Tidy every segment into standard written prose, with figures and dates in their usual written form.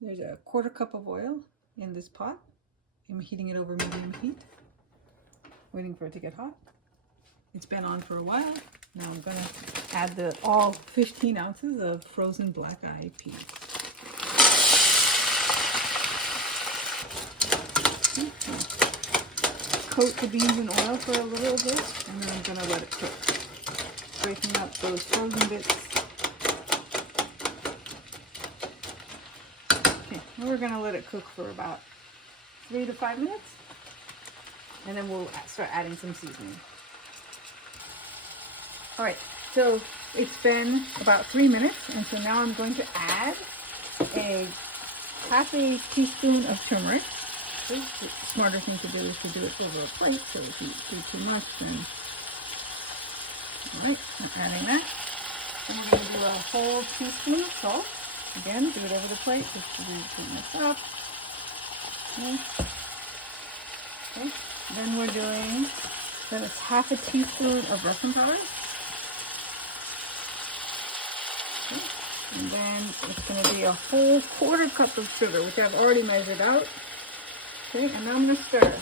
There's a 1/4 cup of oil in this pot. I'm heating it over medium heat, waiting for it to get hot. It's been on for a while. Now I'm going to add all 15 ounces of frozen black-eyed peas. Coat the beans in oil for a little bit, and then I'm going to let it cook. Breaking up those frozen bits. Okay, now we're going to let it cook for about 3 to 5 minutes, and then we'll start adding some seasoning. All right, so it's been about 3 minutes, and so now I'm going to add a ½ teaspoon of turmeric. The smarter thing to do is to do it over a plate, so if you do too much, then... All right, I'm adding that. Then we're going to do a whole teaspoon of salt. Again, do it over the plate just to mix up. Okay. Then we're doing ½ teaspoon of Russian powder. Okay. And then it's going to be a whole 1/4 cup of sugar, which I've already measured out. Okay, and now I'm going to stir.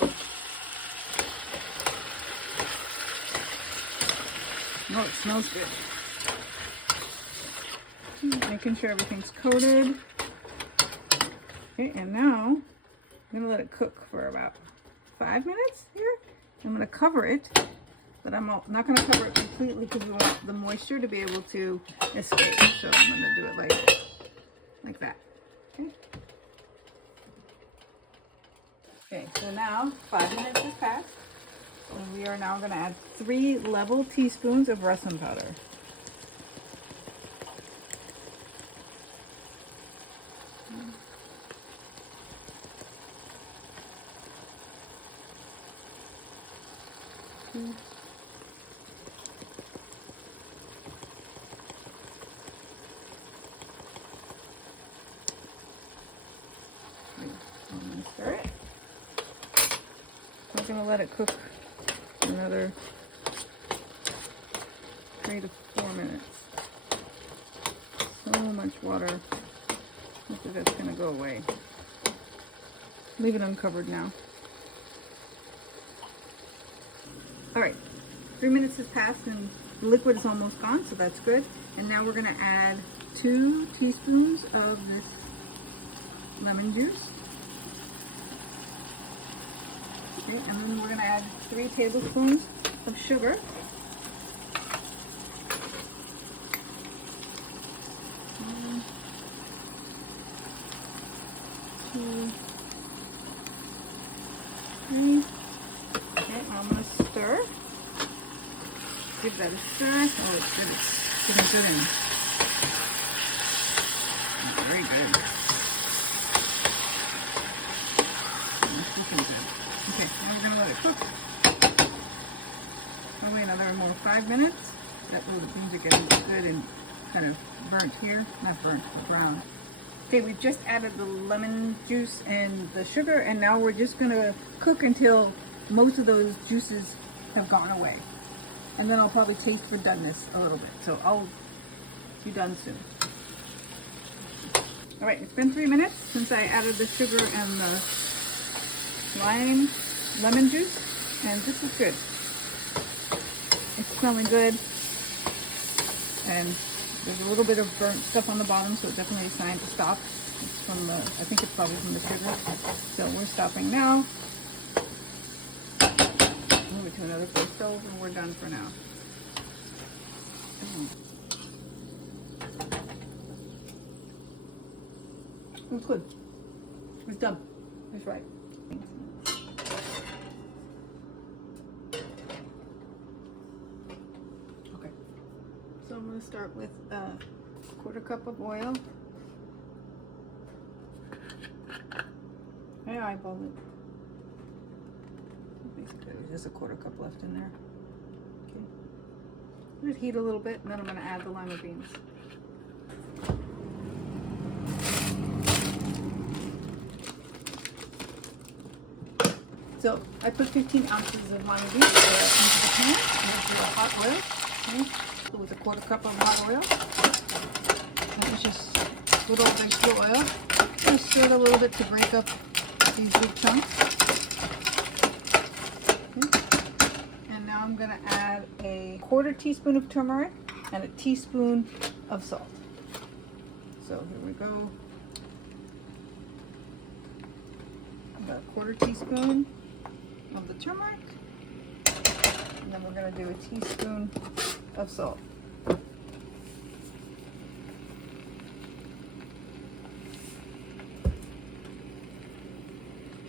Oh, it smells good. Making sure everything's coated. Okay, and now I'm going to let it cook for about 5 minutes here. I'm going to cover it, but I'm not going to cover it completely because we want the moisture to be able to escape. So I'm going to do it like that. Okay. Okay, so now 5 minutes has passed, and we are now going to add 3 level teaspoons of Russian powder. Stir it. We're going to let it cook another 3 to 4 minutes. So much water. Most of it's going to go away. Leave it uncovered now. Alright, 3 minutes has passed and the liquid is almost gone, so that's good. And now we're going to add 2 teaspoons of this lemon juice. Okay, and then we're going to add 3 tablespoons of sugar. One, 2, 3. Okay, I'm going to stir. Give that a stir. Oh, it's good. It's getting good in. Very good. It's looking good. Okay, now we're going to let it cook. Probably another more 5 minutes. That way the beans are getting good and kind of burnt here. Not burnt, but brown. Okay, we've just added the lemon juice and the sugar, and now we're just going to cook until most of those juices have gone away. And then I'll probably taste for doneness a little bit. So I'll be done soon. All right, it's been 3 minutes since I added the sugar and the lemon juice, and this is good. It's smelling good, and there's a little bit of burnt stuff on the bottom, so it's definitely a sign to stop. It's from the, I think it's probably from the sugar. So we're stopping now. Move it to another place stove, and we're done for now. It's good. It's done. It's right. Okay. So I'm going to start with a 1/4 cup of oil. I eyeball it. Basically, there's just a 1/4 cup left in there. Okay. Let it heat a little bit, and then I'm going to add the lima beans. So I put 15 ounces of lima beans into the pan. Into the hot oil. Okay. So with a 1/4 cup of hot oil. That was just good old vegetable oil. I'm gonna stir it a little bit to break up these big chunks. Okay. And now I'm gonna add a 1/4 teaspoon of turmeric and a teaspoon of salt. So here we go. About a 1/4 teaspoon of the turmeric. And then we're gonna do a teaspoon of salt. Okay,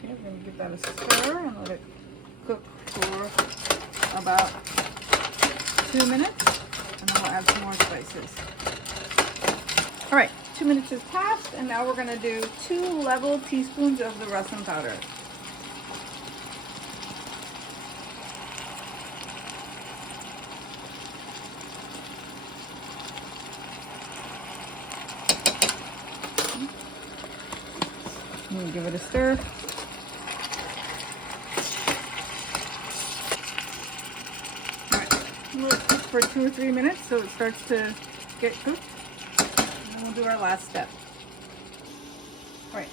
we're gonna give that a stir and let it cook for about 2 minutes. And then we'll add some more spices. All right, 2 minutes has passed, and now we're gonna do 2 level teaspoons of the Rasun powder. We'll give it a stir. All right, we'll cook for 2 or 3 minutes so it starts to get cooked. And then we'll do our last step. All right,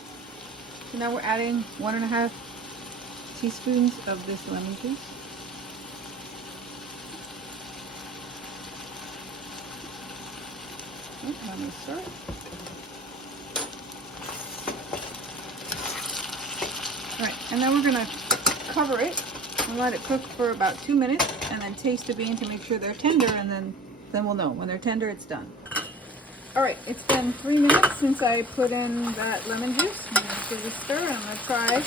so now we're adding 1½ teaspoons of this lemon juice. Let me stir. All right, and then we're gonna cover it and let it cook for about 2 minutes, and then taste the bean to make sure they're tender, and then we'll know. When they're tender, it's done. All right, it's been 3 minutes since I put in that lemon juice. I'm gonna give it a stir, and I'm gonna try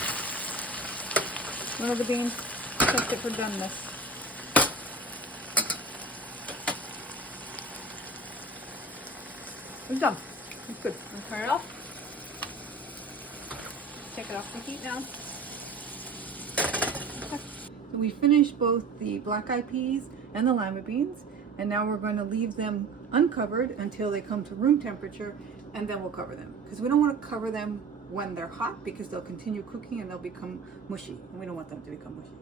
one of the beans, test it for doneness. It's done. It's good. I'm gonna turn it off. Take it off the heat now. Okay. So we finished both the black eyed peas and the lima beans, and now we're going to leave them uncovered until they come to room temperature, and then we'll cover them. Because we don't want to cover them when they're hot, because they'll continue cooking and they'll become mushy, and we don't want them to become mushy.